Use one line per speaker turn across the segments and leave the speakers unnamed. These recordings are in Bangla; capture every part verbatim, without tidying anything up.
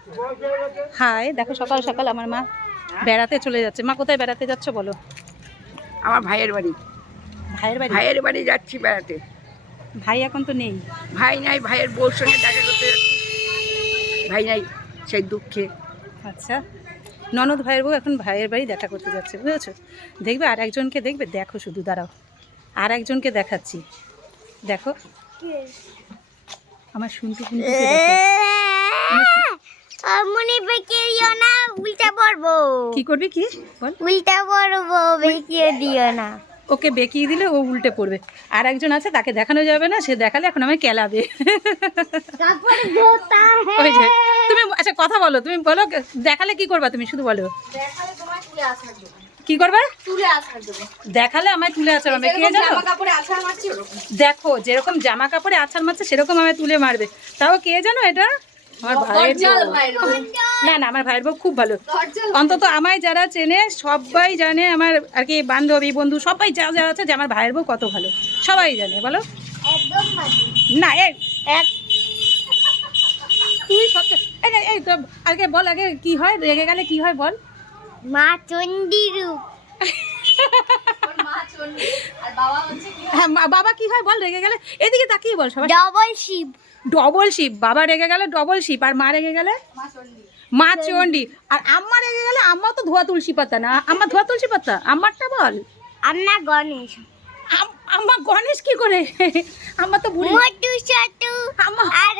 হাই, দেখো সকাল সকাল আমার মা বেড়াতে চলে যাচ্ছে। মা কোথায় বেড়াতে যাচ্ছ বলো?
আমার ভাইয়ের বাড়ি।
ভাইয়ের বাড়ি?
ভাইয়ের বাড়ি যাচ্ছি বেড়াতে।
ভাই এখন তো নেই।
ভাই নাই, ভাইয়ের বউর সঙ্গে দেখা করতে যাচ্ছি। ভাই নাই সেই দুঃখে।
আচ্ছা, ননদ ভাইয়ের বউ এখন ভাইয়ের বাড়ি দেখা করতে যাচ্ছে, বুঝেছো? দেখবে আর একজনকে দেখবে, দেখো শুধু দাঁড়াও, আর একজনকে দেখাচ্ছি, দেখো আমার শুনতে শুনতে
মনে বেঁকিয়ে দিও না, উল্টা পড়বো।
কি করবি? কি বল?
উল্টা পড়বো, বেঁকিয়ে দিও না।
ওকে বেঁকিয়ে দিলে ও উল্টে পড়বে। আর একজন আছে, তাকে দেখানো যাবে না, সে দেখালে এখন আমায় কেলাবে। ওই যে তুমি আচ্ছা কথা বলো, তুমি বলো দেখালে কি করবা? তুমি শুধু বলো কি করবে?
তুলে আছাড় দেবো।
দেখালে আমায় তুলে আছাড় মারবে, কে জানো? দেখো যেরকম জামা কাপড়ে আছাড় মারছে সেরকম আমায় তুলে মারবে, তাও কে জানো এটা? আমার ভাইয়ের বউ। না না, আমার ভাইয়ের বউ খুব ভালো। অন্তত আমায় যারা চেনে সবাই জানে, আমার আর কি বান্ধবী বন্ধু সবাই যা যা আছে, যে আমার ভাইয়ের বউ কত ভালো, সবাই জানে। বলো না, এই এক তুই সত্য এই এই তো আগে বল, আগে কি হয় রেগে গেলে কি হয় বল?
মা চণ্ডী রূপ।
হ্যাঁ, বাবা কি হয় বল রেগে গেলে? এদিকে তাকিয়ে বল সবাই।
ডবল শিব।
ডবল শিব। বাবা রেগে গেলে ডবল শিব, আর মা রেগে গেলে মা চণ্ডী। আর আম্মা রেগে গেলে আম্মা তো ধোয়া তুলসী পাতা না, আম্মা ধোয়া তুলসী পাতা। আম্মারটা বল।
আমরা গণেশ।
আম্মা গণেশ কি করে? আম্মা তো বুড়ি।
মোটু সটু
আম্মা
আর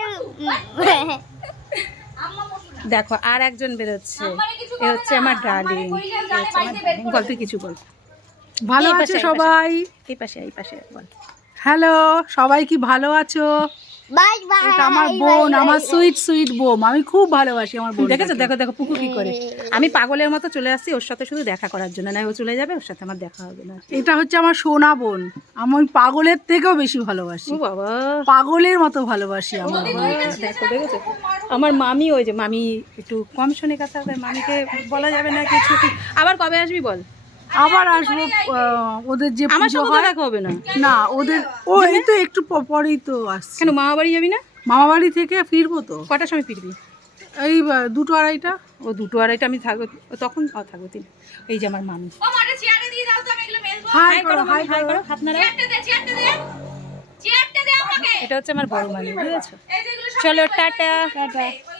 দেখো আর একজন বেরোচ্ছে, এ হচ্ছে আমার ডার্লিং। বল তুই কিছু বল।
ভালো আছো সবাই?
এই পাশে এই পাশে বল।
হ্যালো সবাই, কি ভালো আছো?
Bye bye.
এটা আমার বোন, আমার সুইট সুইট বোন। আমি খুব ভালোবাসি আমার বোন।
দেখেছো? দেখো দেখো পুকু কি করে। আমি পাগলের মতো চলে আসছি ওর সাথে শুধু দেখা করার জন্য, না ও চলে যাবে, ওর সাথে আমার দেখা হবে না।
এটা হচ্ছে আমার সোনা বোন। আমি পাগলের থেকেও বেশি ভালোবাসি,
ও বাবা,
পাগলের মতো ভালোবাসি আমার বোন।
দেখো দেখেছো আমার মামি, ওই যে মামি একটু কম শুনে কথা হয়, মামিকে বলা যাবে না কিছু। আবার কবে আসবি বল?
আবার আসবো। আহ, ওদের যে
আমার
পুজো
সাথে তো
হয়
দেখা হবে না।
না, ওদের ও এই তো একটু প- পরেই তো আসছে।
কেন মামা বাড়ি যাবি না?
মামা বাড়ি থেকে ফিরবো তো
কটার সময় ফিরবি?
এই আহ, দুটো আড়াইটা।
ও দুটো আড়াইটা আমি থাকবো, ও তখন ও থাকবো তিন। এই যে আমার মামি।
হাই
হাই
করো,
করো,
হাই
হাই
করো।
করো, হাত নাড়াও। এটা হচ্ছে আমার বড় মামি, বুঝেছো? চলো টাটা।